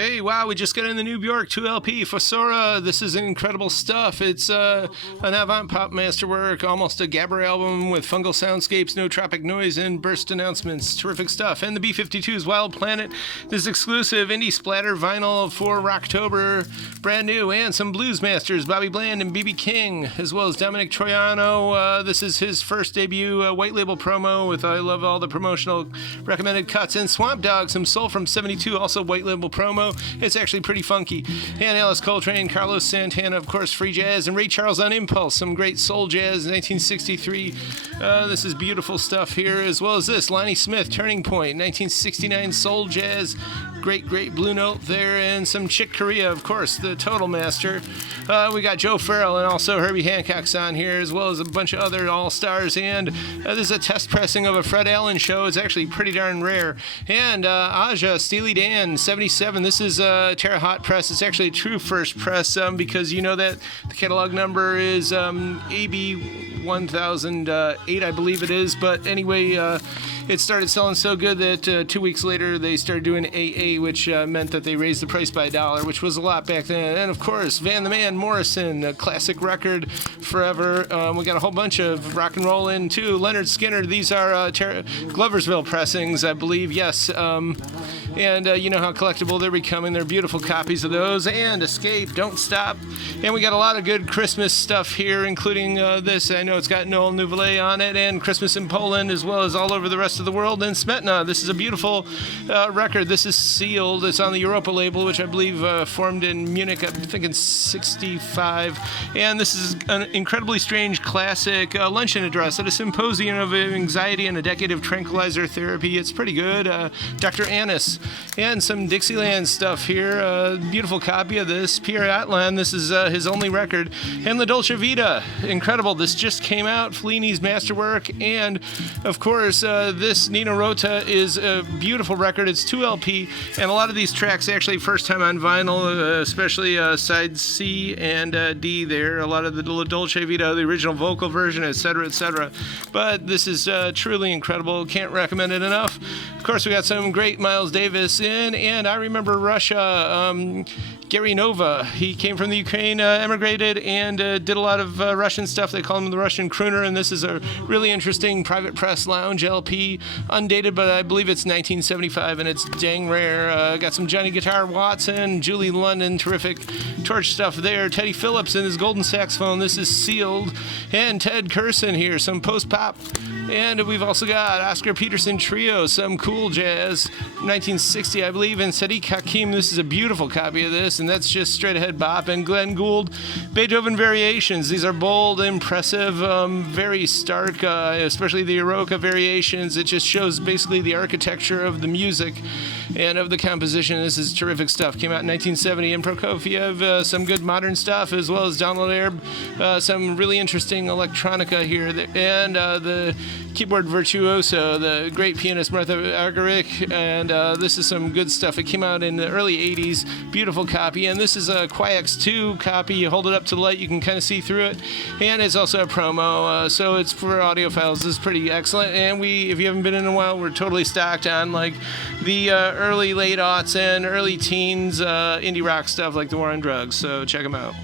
Hey, wow, we just got in the New Bjork 2LP, Fossora. This is incredible stuff. It's an avant-pop masterwork, almost a Gabber album with fungal soundscapes, no tropic noise, and burst announcements. Terrific stuff. And the B-52's Wild Planet. This exclusive indie splatter vinyl for Rocktober, brand new, and some blues masters, Bobby Bland and B.B. King, as well as Dominic Troiano. This is his first debut white label promo with I love all the promotional recommended cuts. And Swamp Dogg, some Soul from 72, also white label promo. It's actually pretty funky. And Alice Coltrane, Carlos Santana, of course, free jazz, and Ray Charles on Impulse, some great soul jazz, 1963. This is beautiful stuff here, as well as this, Lonnie Smith, Turning Point, 1969 soul jazz. Great Blue Note there, and some Chick Corea, of course, the Total Master. We got Joe Farrell and also Herbie Hancock's on here, as well as a bunch of other all-stars, and this is a test pressing of a Fred Allen show. It's actually pretty darn rare. And Aja, Steely Dan, 77. This is Terre Haute Press. It's actually a true first press because you know that the catalog number is AB 1008, I believe it is. But anyway, it started selling so good that 2 weeks later they started doing AA, which meant that they raised the price by $1, which was a lot back then. And of course, Van the Man Morrison, a classic record forever. We got a whole bunch of rock and roll in too. Leonard Skinner, these are Gloversville pressings, I believe, yes. And you know how collectible they're becoming. They're beautiful copies of those. And Escape, Don't Stop. And we got a lot of good Christmas stuff here, including this. I know it's got Noel Nouvelet on it, and Christmas in Poland, as well as all over the rest of the world. And Smetana, this is a beautiful record. This is sealed. It's on the Europa label, which I believe formed in Munich, I'm thinking 65. And this is an incredibly strange classic luncheon address at a symposium of anxiety and a decade of tranquilizer therapy. It's pretty good. Dr. Annis. And some Dixieland stuff here. Beautiful copy of this. Pierre Atlan, this is his only record. And La Dolce Vita. Incredible. This just came out. Fellini's masterwork. And, of course, this Nino Rota is a beautiful record. It's 2LP. And a lot of these tracks actually first time on vinyl, especially side C and D there. A lot of the La Dolce Vita, the original vocal version, etc., etc. But this is truly incredible. Can't recommend it enough. Of course, we got some great Miles Davis in, and I remember Russia. Gary Nova, he came from the Ukraine, emigrated, and did a lot of Russian stuff. They call him the Russian crooner, and this is a really interesting private press lounge LP, undated, but I believe it's 1975, and it's dang rare. Got some Johnny Guitar Watson, Julie London, terrific Torch stuff there. Teddy Phillips and his golden saxophone. This is sealed, and Ted Kurson here, some post-pop. And we've also got Oscar Peterson Trio, some cool jazz, 1960, I believe, and Sadiq Hakim. This is a beautiful copy of this, and that's just straight ahead bop. And Glenn Gould, Beethoven Variations. These are bold, impressive, very stark, especially the Eroica Variations. It just shows basically the architecture of the music and of the composition. This is terrific stuff. Came out in 1970. And Prokofiev, some good modern stuff, as well as Donald Arab, some really interesting electronica here. And the keyboard virtuoso, the great pianist Martha Argerich, and this is some good stuff. It came out in the early 80s. Beautiful copy. And this is a Quax 2 copy. You hold it up to the light, you can kind of see through it. And it's also a promo, so it's for audiophiles. This is pretty excellent. And if you haven't been in a while, we're totally stocked on like the early late aughts and early teens indie rock stuff like The War on Drugs. So check them out.